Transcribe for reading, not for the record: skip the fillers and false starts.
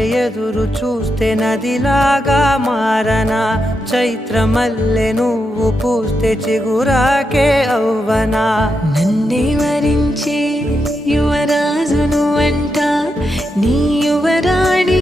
ఎదురు చూస్తే నదిలాగా మారనా, చైత్రమల్లె నువ్వు పూస్తే చిగురాకే అవ్వనా. నన్నే వరించే యువరాజును అంట నీ యువరాణి